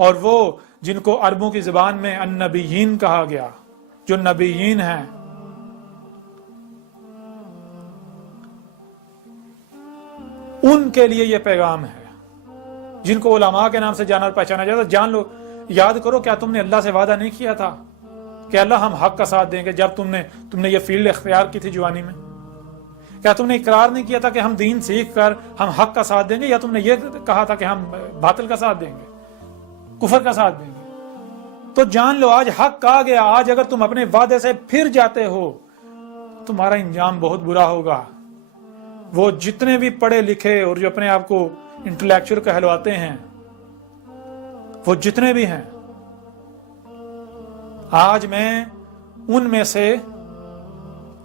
اور وہ جن کو عربوں کی زبان میں النبیین کہا گیا، جو نبیین ہیں، ان کے لیے یہ پیغام ہے، جن کو علماء کے نام سے جانا اور پہچانا جاتا ہے۔ جان لو، یاد کرو، کیا تم نے اللہ سے وعدہ نہیں کیا تھا کہ اللہ ہم حق کا ساتھ دیں گے؟ جب تم نے یہ فیلڈ اختیار کی تھی جوانی میں، کیا تم نے اقرار نہیں کیا تھا کہ ہم دین سیکھ کر ہم حق کا ساتھ دیں گے؟ یا تم نے یہ کہا تھا کہ ہم باطل کا ساتھ دیں گے، کفر کا ساتھ دیں گے؟ تو جان لو، آج حق آ گیا۔ آج اگر تم اپنے وعدے سے پھر جاتے ہو، تمہارا انجام بہت برا ہوگا۔ وہ جتنے بھی پڑھے لکھے اور جو اپنے آپ کو انٹلیکچوئل کہلواتے ہیں، وہ جتنے بھی ہیں، آج میں ان میں سے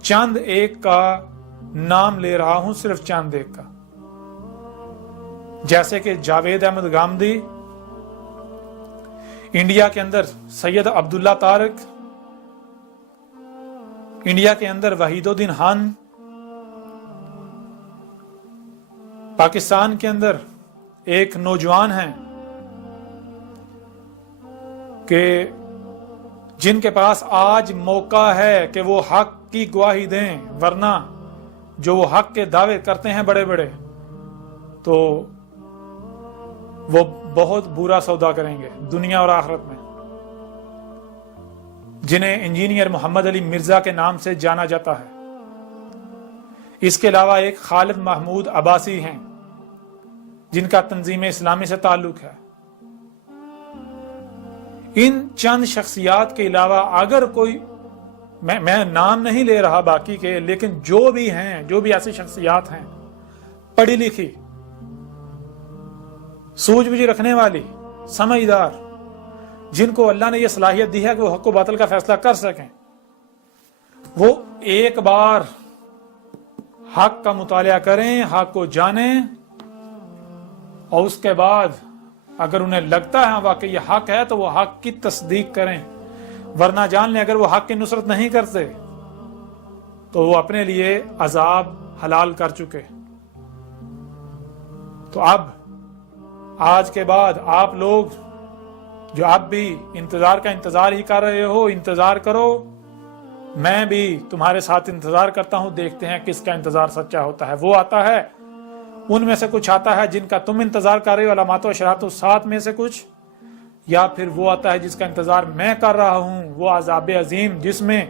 چند ایک کا نام لے رہا ہوں، صرف چند ایک کا، جیسے کہ جاوید احمد گامدی، انڈیا کے اندر سید عبداللہ طارق، انڈیا کے اندر وحید الدین خان، پاکستان کے اندر ایک نوجوان ہیں کہ جن کے پاس آج موقع ہے کہ وہ حق کی گواہی دیں، ورنہ جو وہ حق کے دعوے کرتے ہیں بڑے بڑے، تو وہ بہت برا سودا کریں گے دنیا اور آخرت میں۔ جنہیں انجینئر محمد علی مرزا کے نام سے جانا جاتا ہے۔ اس کے علاوہ ایک خالد محمود عباسی ہیں، جن کا تنظیم اسلامی سے تعلق ہے۔ ان چند شخصیات کے علاوہ اگر کوئی، میں نام نہیں لے رہا باقی کے، لیکن جو بھی ہیں، جو بھی ایسی شخصیات ہیں پڑھی لکھی، سوجھ بوجھ رکھنے والی، سمجھدار، جن کو اللہ نے یہ صلاحیت دی ہے کہ وہ حق و باطل کا فیصلہ کر سکیں، وہ ایک بار حق کا مطالعہ کریں، حق کو جانیں، اور اس کے بعد اگر انہیں لگتا ہے واقعی یہ حق ہے تو وہ حق کی تصدیق کریں، ورنہ جان لیں اگر وہ حق کی نصرت نہیں کرتے تو وہ اپنے لیے عذاب حلال کر چکے۔ تو اب آج کے بعد آپ لوگ جو اب بھی انتظار کا انتظار ہی کر رہے ہو، انتظار کرو، میں بھی تمہارے ساتھ انتظار کرتا ہوں، دیکھتے ہیں کس کا انتظار سچا ہوتا ہے۔ وہ آتا ہے، ان میں سے کچھ آتا ہے جن کا تم انتظار کر رہے ہو، علامات و اشراط الساعۃ میں سے کچھ، یا پھر وہ آتا ہے جس کا انتظار میں کر رہا ہوں، وہ عذاب عظیم، جس میں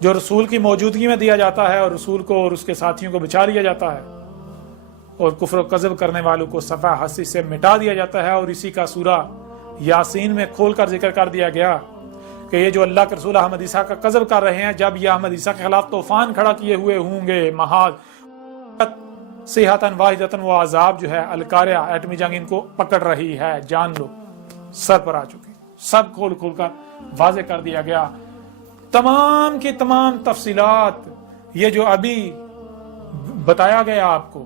جو رسول کی موجودگی میں دیا جاتا ہے اور رسول کو اور اس کے ساتھیوں کو بچا لیا جاتا ہے، اور کفر و کذب کرنے والوں کو صفحہ ہستی سے مٹا دیا جاتا ہے۔ اور اسی کا سورہ یاسین میں کھول کر ذکر کر دیا گیا کہ یہ جو اللہ کے رسول احمد عیسیٰ کا کذب کر رہے ہیں، جب یہ احمد عیسیٰ کے خلاف طوفان کھڑا کیے ہوئے ہوں گے، محاذ صیحۃ واحدۃ، وہ عذاب جو ہے القاریہ، ایٹمی جنگ ان کو پکڑ رہی ہے، جان لو، سر پر آ چکی، سب کھول کھول کر واضح کر دیا گیا۔ تمام کی تمام تفصیلات، یہ جو ابھی بتایا گیا آپ کو،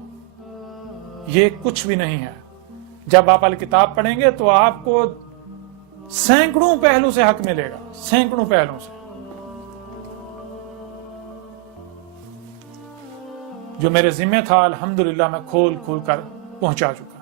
یہ کچھ بھی نہیں ہے۔ جب آپ الکتاب پڑھیں گے تو آپ کو سینکڑوں پہلو سے حق ملے گا، سینکڑوں پہلوں سے، جو میرے ذمہ تھا، الحمدللہ میں کھول کھول کر پہنچا چکا۔